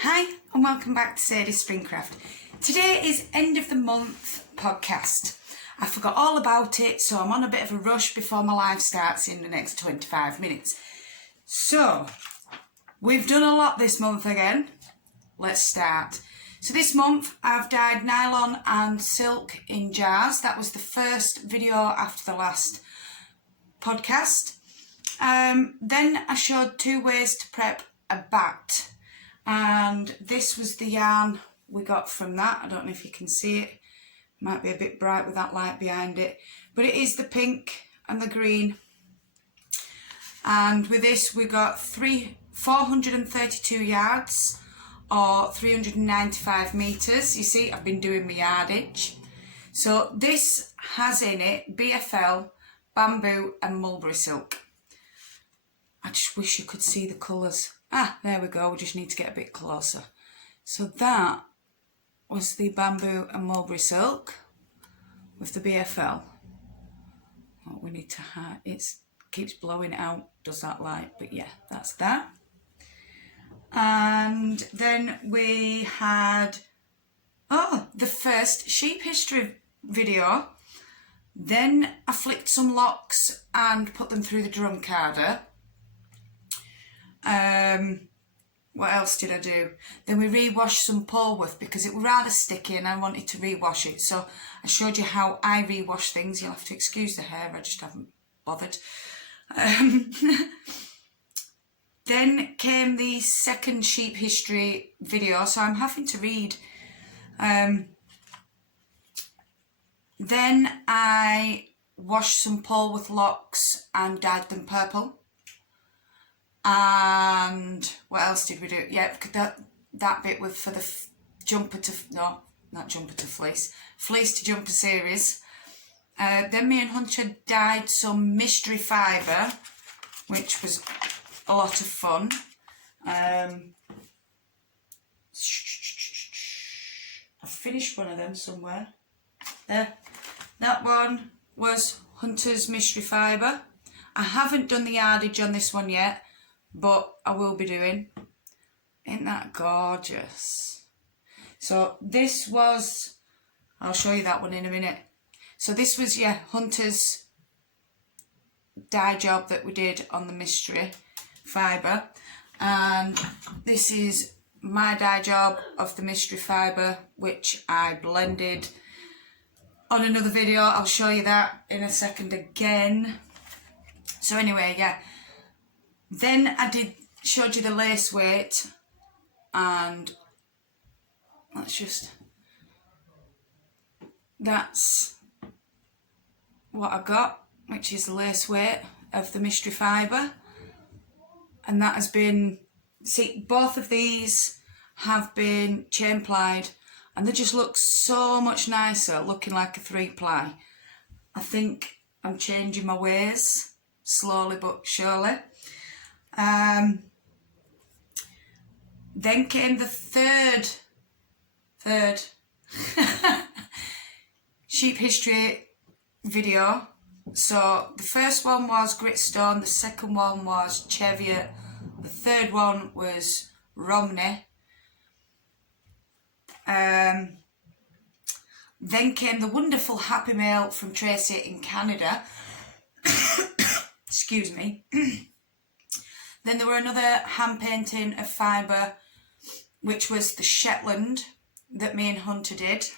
Hi and welcome back to Sadie's Springcraft. Today is end of the month podcast. I forgot all about it, so I'm on a bit of a rush before my live starts in the next 25 minutes. So, we've done a lot this month again. Let's start. So this month I've dyed nylon and silk in jars. That was the first video after the last podcast. Then I showed 2 ways to prep a bat. And this was the yarn we got from that. I don't know if you can see it. Might be a bit bright with that light behind it. But it is the pink and the green. And with this we got 432 yards or 395 metres. You see, I've been doing my yardage. So this has in it BFL, bamboo and mulberry silk. I just wish you could see the colours. There we go, we just need to get a bit closer. So that was the bamboo and mulberry silk with the BFL. What we need to hide, it keeps blowing out, does that light, but yeah, that's that. And then we had, the first sheep history video. Then I flicked some locks and put them through the drum carder. What else did I do? Then we re-washed some Polworth because it was rather sticky and I wanted to re-wash it. So I showed you how I re-wash things. You'll have to excuse the hair, I just haven't bothered. Then came the second sheep history video, so I'm having to read. Then I washed some Polworth locks and dyed them purple. And what else did we do? Yeah, that bit was for the jumper to, no, not jumper to fleece to jumper series. Then me and Hunter dyed some mystery fibre, which was a lot of fun. I finished one of them somewhere. There. That one was Hunter's mystery fibre. I haven't done the yardage on this one yet, but I will be doing. Ain't that gorgeous? So this was, I'll show you that one in a minute. So this was, yeah, Hunter's dye job that we did on the mystery fibre. And this is my dye job of the mystery fibre, which I blended on another video. I'll show you that in a second again. So anyway, yeah. Then I showed you the lace weight, and that's what I got, which is the lace weight of the mystery fibre. And that has been, see, both of these have been chain plied and they just look so much nicer looking like a 3-ply. I think I'm changing my ways, slowly but surely. Then came the third sheep history video. So the first one was Gritstone, the second one was Cheviot, the third one was Romney. Then came the wonderful Happy Mail from Tracy in Canada. Excuse me. Then there were another hand painting of fibre, which was the Shetland that me and Hunter did.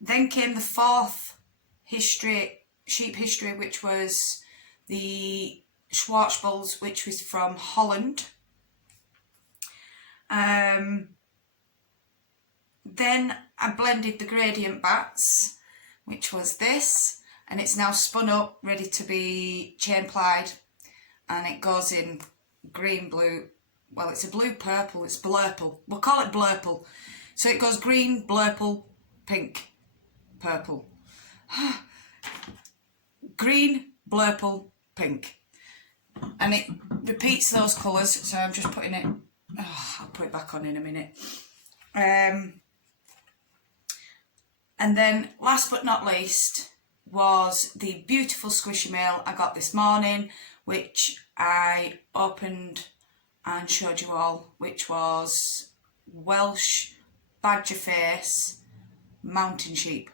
Then came the fourth sheep history, which was the Schwarzbulls, which was from Holland. Then I blended the gradient bats, which was this, and it's now spun up, ready to be chain plied. And it goes in green, blue, well, it's a blue purple, it's blurple, we'll call it blurple. So it goes green, blurple, pink, purple. Green, blurple, pink. And it repeats those colours, so I'm just putting it, I'll put it back on in a minute. And then last but not least was the beautiful squishy mail I got this morning, which I opened and showed you all, which was Welsh badger face mountain sheep.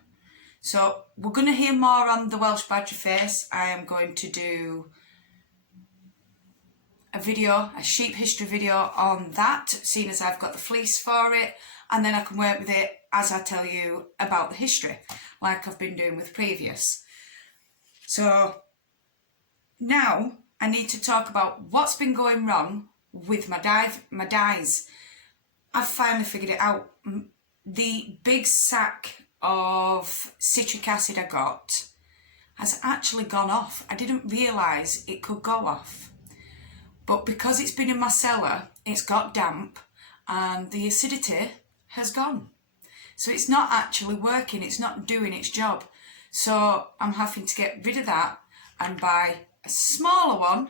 So we're going to hear more on the Welsh badger face. I am going to do a sheep history video on that, seeing as I've got the fleece for it, and then I can work with it as I tell you about the history, like I've been doing with previous. So now I need to talk about what's been going wrong with my dyes. I've finally figured it out. The big sack of citric acid I got has actually gone off. I didn't realise it could go off. But because it's been in my cellar, it's got damp and the acidity has gone. So it's not actually working, it's not doing its job. So I'm having to get rid of that and buy a smaller one,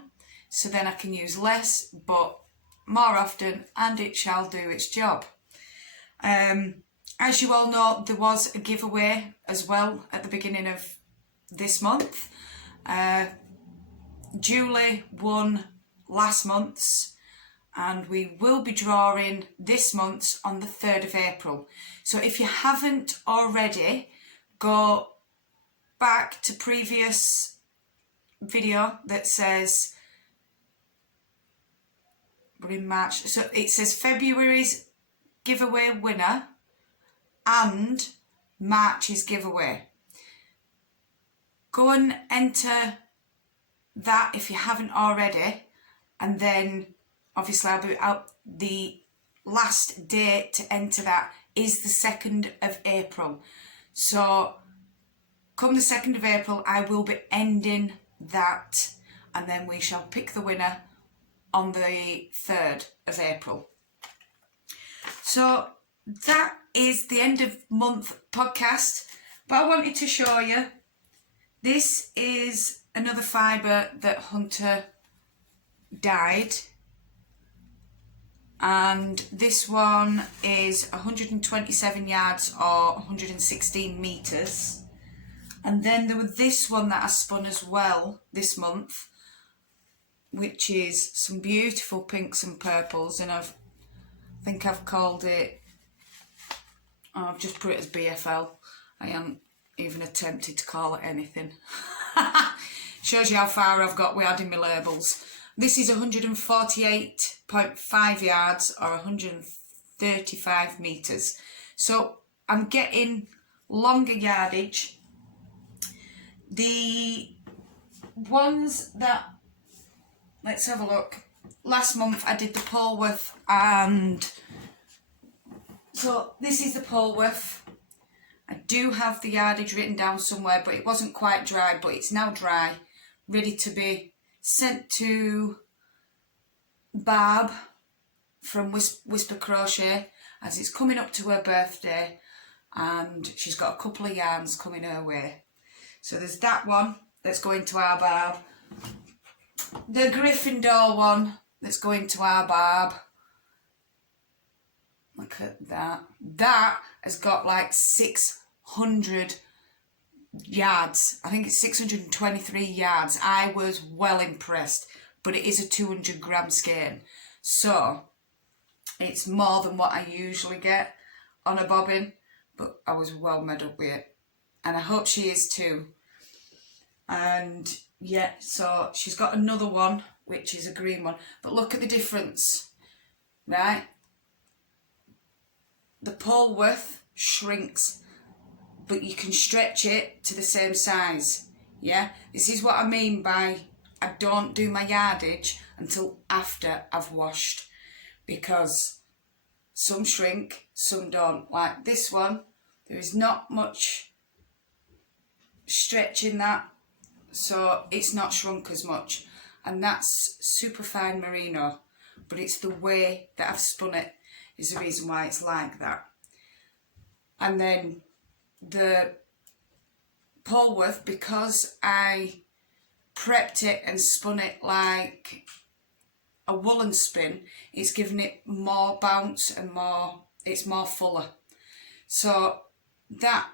so then I can use less but more often, and it shall do its job. As you all know, there was a giveaway as well at the beginning of this month. Julie won last month's, and we will be drawing this month's on the 3rd of April. So if you haven't already, go back to previous video that says we're in March. So it says February's giveaway winner and March's giveaway. Go and enter that if you haven't already, and then obviously I'll be out. The last date to enter that is the 2nd of April. So come the 2nd of April, I will be ending that, and then we shall pick the winner on the 3rd of April. So that is the end of month podcast, but I wanted to show you, this is another fibre that Hunter dyed, and this one is 127 yards or 116 metres. And then there was this one that I spun as well this month, which is some beautiful pinks and purples, and I think I've called it, I've just put it as BFL. I haven't even attempted to call it anything. Shows you how far I've got with adding my labels. This is 148.5 yards or 135 metres. So I'm getting longer yardage. The ones that, let's have a look. Last month I did the Polwarth, and so this is the Polwarth. I do have the yardage written down somewhere, but it wasn't quite dry, but it's now dry, ready to be sent to Barb from Whisper Crochet, as it's coming up to her birthday and she's got a couple of yarns coming her way. So there's that one that's going to our Barb. The Gryffindor one that's going to our Barb. Look at that. That has got like 600 yards. I think it's 623 yards. I was well impressed, but it is a 200 gram skein, so it's more than what I usually get on a bobbin, but I was well made up with it, and I hope she is too. And yeah, so she's got another one which is a green one, but look at the difference, right? The Polwarth shrinks, but you can stretch it to the same size. Yeah, this is what I mean by I don't do my yardage until after I've washed, because some shrink, some don't. Like this one, there is not much stretch in that, so it's not shrunk as much, and that's super fine merino, but it's the way that I've spun it is the reason why it's like that. And then the Polwarth, because I prepped it and spun it like a woolen spin, it's given it more bounce and it's more fuller. So that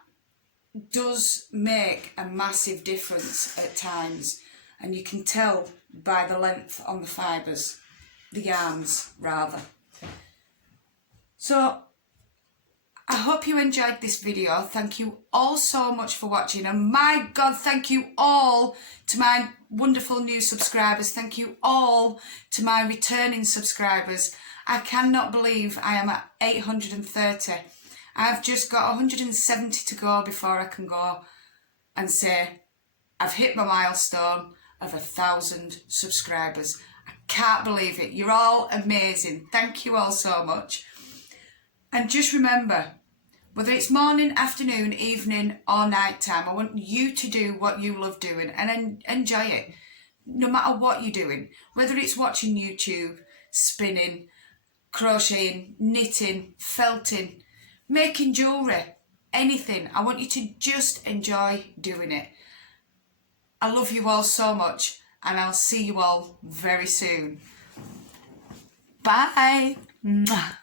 does make a massive difference at times, and you can tell by the length on the fibres. the yarns rather. So I hope you enjoyed this video. Thank you all so much for watching, and my God, thank you all to my wonderful new subscribers. Thank you all to my returning subscribers. I cannot believe I am at 830. I've just got 170 to go before I can go and say I've hit my milestone of 1,000 subscribers. I can't believe it. You're all amazing. Thank you all so much. And just remember, whether it's morning, afternoon, evening or night time, I want you to do what you love doing and enjoy it. No matter what you're doing, whether it's watching YouTube, spinning, crocheting, knitting, felting, making jewellery, anything. I want you to just enjoy doing it. I love you all so much, and I'll see you all very soon. Bye. Mwah.